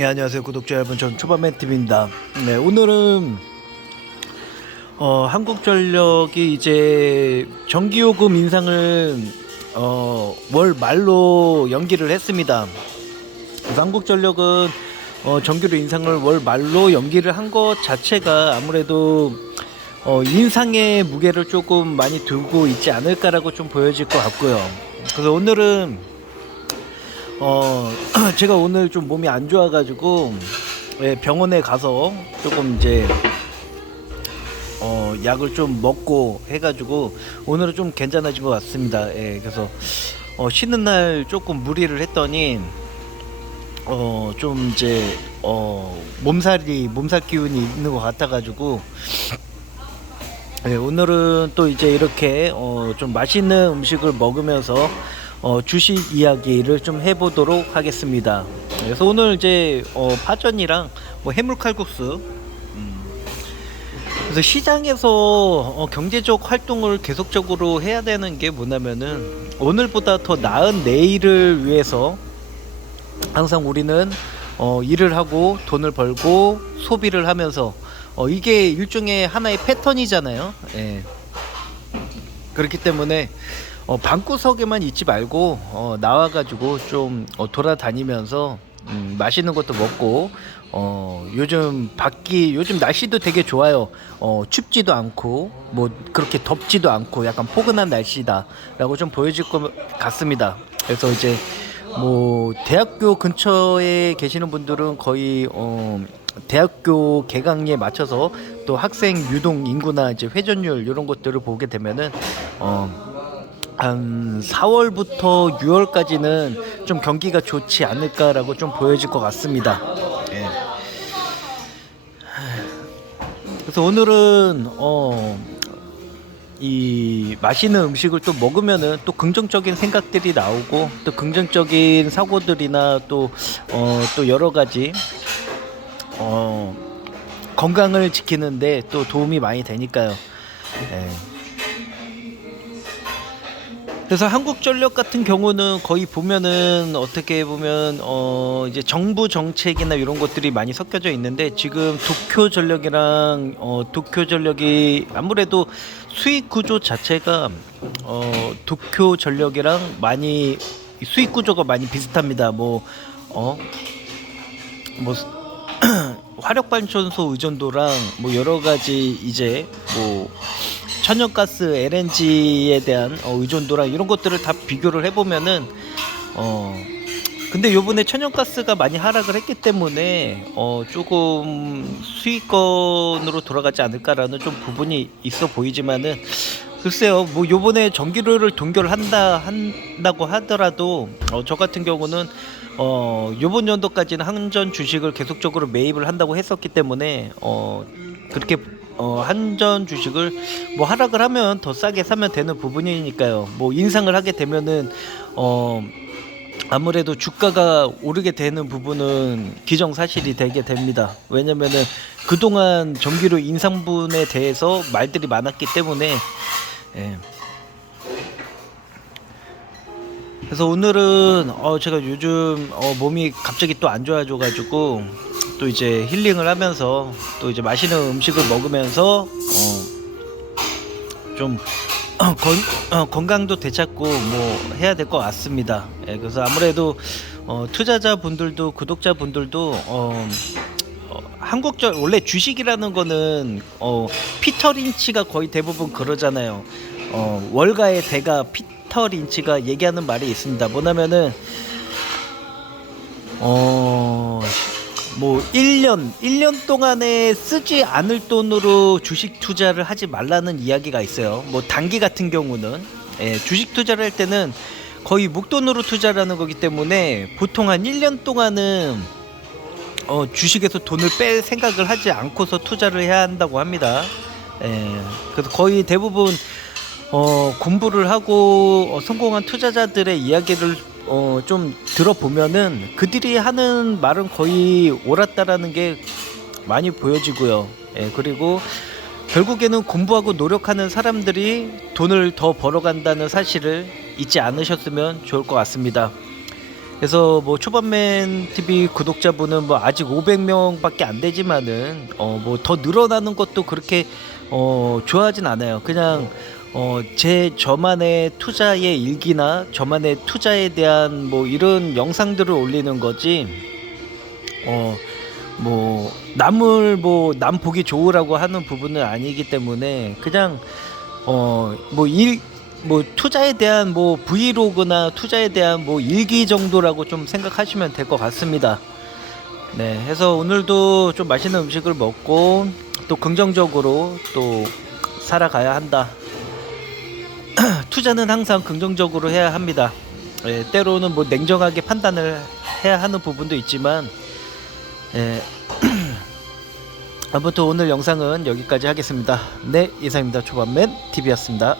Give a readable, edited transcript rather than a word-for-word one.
네, 안녕하세요 구독자 여러분, 전 초반맨TV입니다. 네, 오늘은 한국전력이 이제 전기요금 인상을 월 말로 연기를 했습니다. 그래서 한국전력은 전기료 인상을 월 말로 연기를 한 것 자체가 아무래도 인상의 무게를 조금 많이 두고 있지 않을까라고 좀 보여질 것 같고요. 그래서 오늘은 제가 오늘 좀 몸이 안 좋아가지고 병원에 가서 조금 이제 약을 좀 먹고 해가지고 오늘은 좀 괜찮아진 것 같습니다. 그래서 쉬는 날 조금 무리를 했더니 좀 이제 몸살 기운이 있는 것 같아가지고 오늘은 또 이제 이렇게 좀 맛있는 음식을 먹으면서 주식 이야기를 좀 해보도록 하겠습니다. 그래서 오늘 이제 파전이랑 뭐 해물칼국수. 그래서 시장에서 경제적 활동을 계속적으로 해야 되는 게 뭐냐면은 오늘보다 더 나은 내일을 위해서 항상 우리는 일을 하고 돈을 벌고 소비를 하면서 이게 일종의 하나의 패턴이잖아요. 그렇기 때문에 방구석에만 있지 말고 나와가지고 좀 돌아다니면서 맛있는 것도 먹고 요즘 날씨도 되게 좋아요. 춥지도 않고 뭐 그렇게 덥지도 않고 약간 포근한 날씨다라고 좀 보여질 것 같습니다. 그래서 이제 뭐 대학교 근처에 계시는 분들은 거의 대학교 개강에 맞춰서 또 학생 유동 인구나 이제 회전율 이런 것들을 보게 되면은 한 4월부터 6월까지는 좀 경기가 좋지 않을까라고 좀 보여질 것 같습니다. 그래서 오늘은 이 맛있는 음식을 또 먹으면은 또 긍정적인 생각들이 나오고 또 긍정적인 사고들이나 또 여러 가지 건강을 지키는데 또 도움이 많이 되니까요. 그래서 한국전력 같은 경우는 거의 보면은 어떻게 보면 이제 정부 정책이나 이런 것들이 많이 섞여져 있는데 지금 도쿄전력이 아무래도 수익 구조 자체가 도쿄전력이랑 많이 수익 구조가 많이 비슷합니다. 뭐 화력발전소 의존도랑 뭐 여러 가지 이제 뭐 천연가스 LNG에 대한 의존도랑 이런 것들을 다 비교를 해보면은 근데 요번에 천연가스가 많이 하락을 했기 때문에 조금 수익권으로 돌아가지 않을까라는 좀 부분이 있어 보이지만은 글쎄요, 뭐 요번에 전기료를 한다고 하더라도 저 같은 경우는 요번 연도까지는 한전 주식을 계속적으로 매입을 한다고 했었기 때문에 그렇게 한전 주식을 뭐 하락을 하면 더 싸게 사면 되는 부분이니까요. 뭐 인상을 하게 되면은 아무래도 주가가 오르게 되는 부분은 기정사실이 되게 됩니다. 왜냐면은 그동안 전기료 인상분에 대해서 말들이 많았기 때문에. 그래서 오늘은 제가 요즘 몸이 갑자기 또 안 좋아져가지고 또 이제 힐링을 하면서 또 이제 맛있는 음식을 먹으면서 좀 건강도 되찾고 뭐 해야 될 것 같습니다. 그래서 아무래도 투자자분들도 구독자분들도 원래 주식이라는 거는 피터 린치가 거의 대부분 그러잖아요. 월가의 대가 피터 린치가 얘기하는 말이 있습니다. 뭐냐면은 뭐 1년 동안에 쓰지 않을 돈으로 주식 투자를 하지 말라는 이야기가 있어요. 뭐 단기 같은 경우는 주식 투자를 할 때는 거의 목돈으로 투자를 하는 거기 때문에 보통 한 1년 동안은 주식에서 돈을 뺄 생각을 하지 않고서 투자를 해야 한다고 합니다. 그래서 거의 대부분 공부를 하고 성공한 투자자들의 이야기를 좀 들어보면은 그들이 하는 말은 거의 옳았다라는 게 많이 보여지고요. 그리고 결국에는 공부하고 노력하는 사람들이 돈을 더 벌어간다는 사실을 잊지 않으셨으면 좋을 것 같습니다. 그래서 뭐 초반맨 TV 구독자분은 뭐 아직 500명밖에 안 되지만은 뭐 더 늘어나는 것도 그렇게 좋아하진 않아요. 그냥 제 저만의 투자의 일기나 저만의 투자에 대한 뭐 이런 영상들을 올리는 거지. 뭐 남을 뭐 남 보기 좋으라고 하는 부분은 아니기 때문에 그냥 뭐 투자에 대한 뭐 브이로그나 투자에 대한 뭐 일기 정도라고 좀 생각하시면 될 것 같습니다. 네, 해서 오늘도 좀 맛있는 음식을 먹고 또 긍정적으로 또 살아가야 한다. 투자는 항상 긍정적으로 해야 합니다. 때로는 뭐 냉정하게 판단을 해야 하는 부분도 있지만, 아무튼 오늘 영상은 여기까지 하겠습니다. 네, 이상입니다. 초반맨 TV였습니다.